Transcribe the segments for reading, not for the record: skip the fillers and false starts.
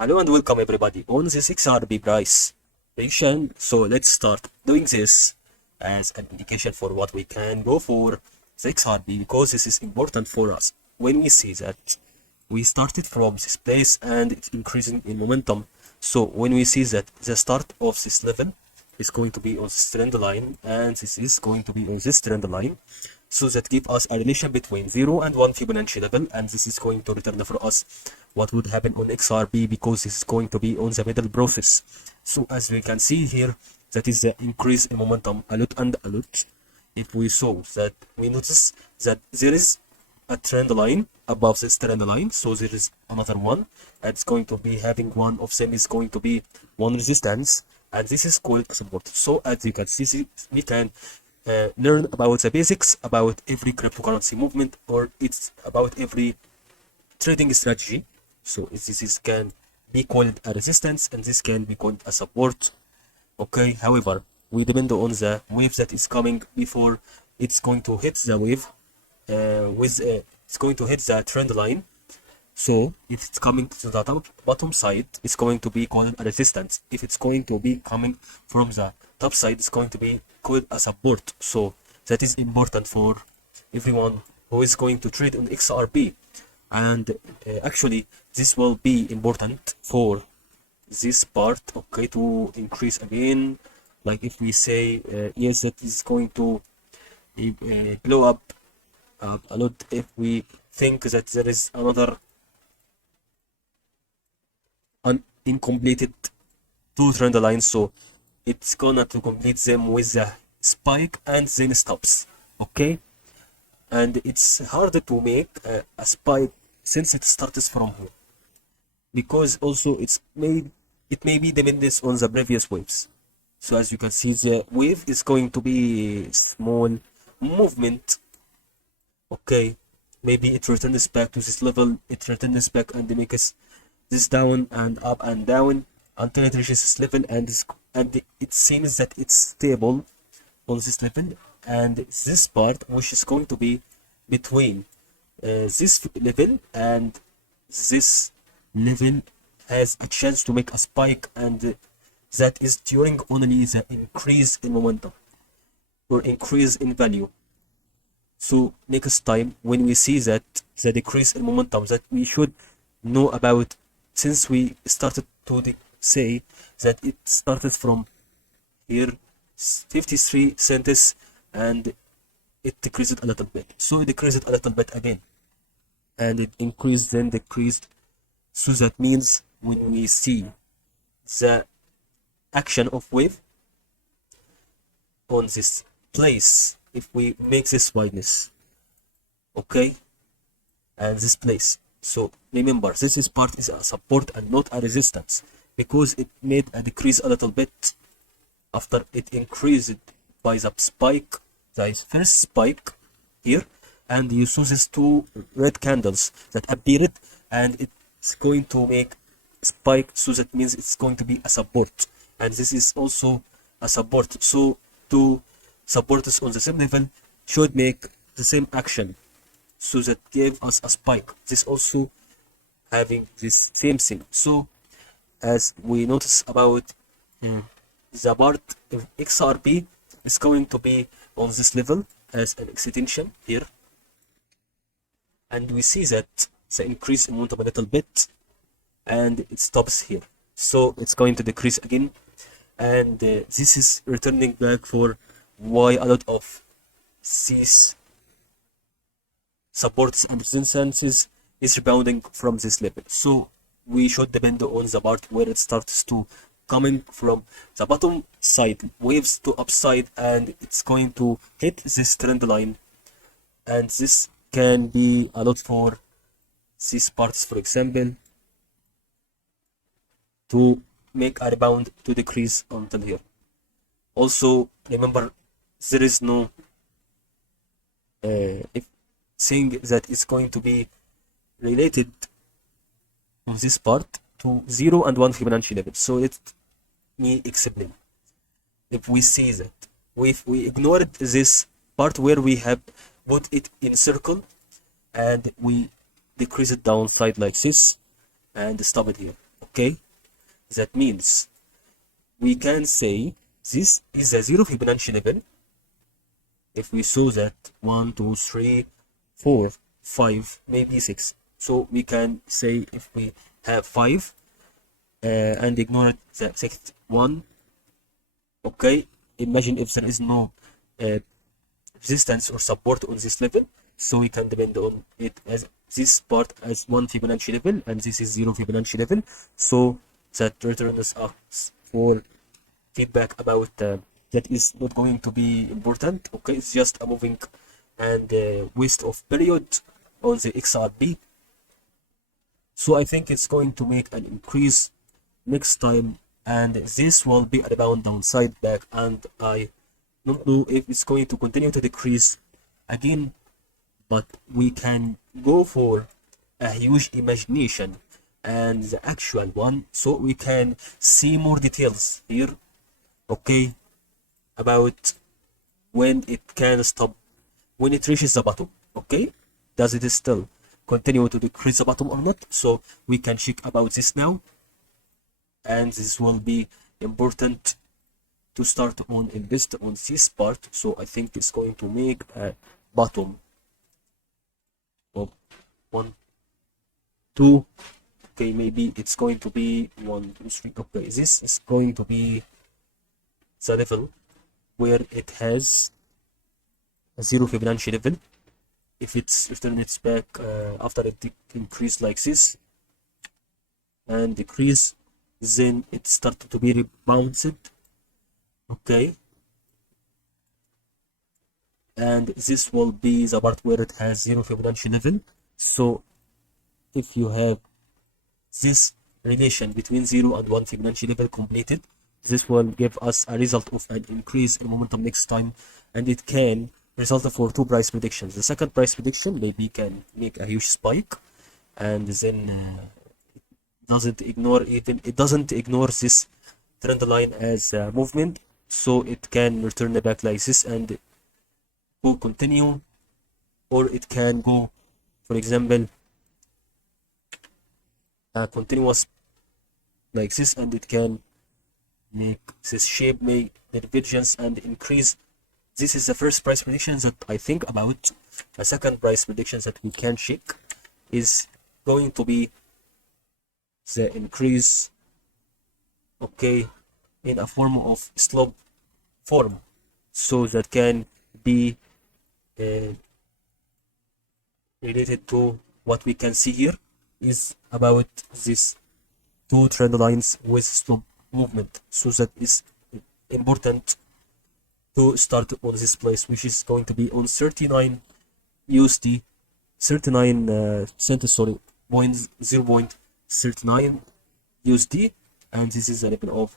Hello and welcome everybody on this XRP price prediction. So let's start doing this as an indication for what we can go for the XRP, because this is important for us. When we see that we started from this place and it's increasing in momentum, so when we see that the start of this level is going to be on this trend line and this is going to be on this trend line, so that give us a relation between 0 and 1 Fibonacci level, and this is going to return for us what would happen on XRP, because this is going to be on the middle process. So as we can see here, that is the increase in momentum a lot and a lot. If we saw that, we notice that there is a trend line above this trend line, so there is another one, and it's going to be having one of them is going to be one resistance, and this is called support. So as you can see, we can learn about the basics about every cryptocurrency movement, or it's about every trading strategy. So this can be called a resistance and this can be called a support. Okay, however, we depend on the wave that is coming before it's going to hit the wave it's going to hit the trend line. So if it's coming to the bottom side, it's going to be called a resistance. If it's going to be coming from the top side, it's going to be called a support. So that is important for everyone who is going to trade on XRP. And actually this will be important for this part, okay, to increase again. Like if we say yes, that is going to blow up a lot. If we think that there is another incompleted two trend lines, so it's gonna to complete them with the spike and then stops, okay. And it's harder to make a spike since it starts from here, because also it may be dependent on the previous waves. So as you can see, the wave is going to be small movement, okay. Maybe it returns back to this level, it returns back and makes this down and up and down until it reaches this level, and it seems that it's stable on this level. And this part, which is going to be between this level and this level, has a chance to make a spike, and that is during only the increase in momentum or increase in value. So next time when we see that the decrease in momentum, that we should know about, since we started to say that it started from here 53 cents and it decreased a little bit, so it decreased a little bit again and it increased, then decreased. So that means when we see the action of wave on this place, if we make this wideness, okay, and this place, so remember this is part is a support and not a resistance, because it made a decrease a little bit after it increased by the spike, the first spike here, and you saw these two red candles that appeared and it's going to make spike. So that means it's going to be a support, and this is also a support. So two supporters on the same level should make the same action, so that gave us a spike. This also having this same thing. So as we notice about the part of XRP is going to be on this level as an extension here, and we see that the increase in momentum a little bit and it stops here, so it's going to decrease again, and this is returning back for why a lot of these supports and resistances is rebounding from this level. So we should depend on the part where it starts to coming from the bottom side waves to upside, and it's going to hit this trend line, and this can be a lot for these parts, for example, to make a rebound to decrease until here. Also remember, there is no if saying that it's going to be related on this part to 0 and 1 Fibonacci level. So let me explain. If we see that, if we ignored this part where we have put it in circle and we decrease it downside like this and stop it here, Okay, that means we can say this is a 0 Fibonacci level. If we saw that 1 2 3 4 5 maybe 6, so we can say if we have 5 and ignore the sixth one, okay, imagine if there is no resistance or support on this level, so we can depend on it as this part as 1 Fibonacci level and this is 0 Fibonacci level, so that returns us for feedback about that is not going to be important. Okay, it's just a moving and waste of period on the XRP. So I think it's going to make an increase next time, and this will be a rebound downside back, and I don't know if it's going to continue to decrease again, but we can go for a huge imagination and the actual one, so we can see more details here, okay, about when it can stop, when it reaches the bottom. Okay, does it still continue to decrease the bottom or not? So we can check about this now, and this will be important to start on invest on this part. So I think it's going to make a bottom of 1 2, okay, maybe it's going to be 1 2 3. Okay, this is going to be the level where it has a 0 Fibonacci level. If it's returns back after it increase like this and decrease, then it started to be rebounded. Okay, and this will be the part where it has 0 Fibonacci level. So if you have this relation between 0 and 1 Fibonacci level completed, this will give us a result of an increase in momentum next time, and it can result for 2 price predictions. The second price prediction maybe can make a huge spike, and then it doesn't ignore this trend line as a movement, so it can return back like this and go continue, or it can go, for example, continuous like this, and it can make this shape, make divergence and increase. This is the first price prediction that I think about. A second price prediction that we can check is going to be the increase, okay, in a form of slope form, so that can be related to what we can see here is about these 2 trend lines with slope movement. So that is important to start on this place, which is going to be on 39 USD, 39 cents, sorry, 0.39 USD, and this is a level of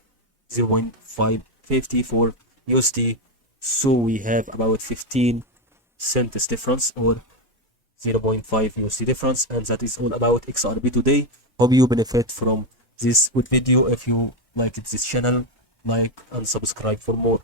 0.554 USD. So we have about 15 cents difference, or 0.5 USD difference, and that is all about XRP today. Hope you benefit from this good video. If you like this channel, like and subscribe for more.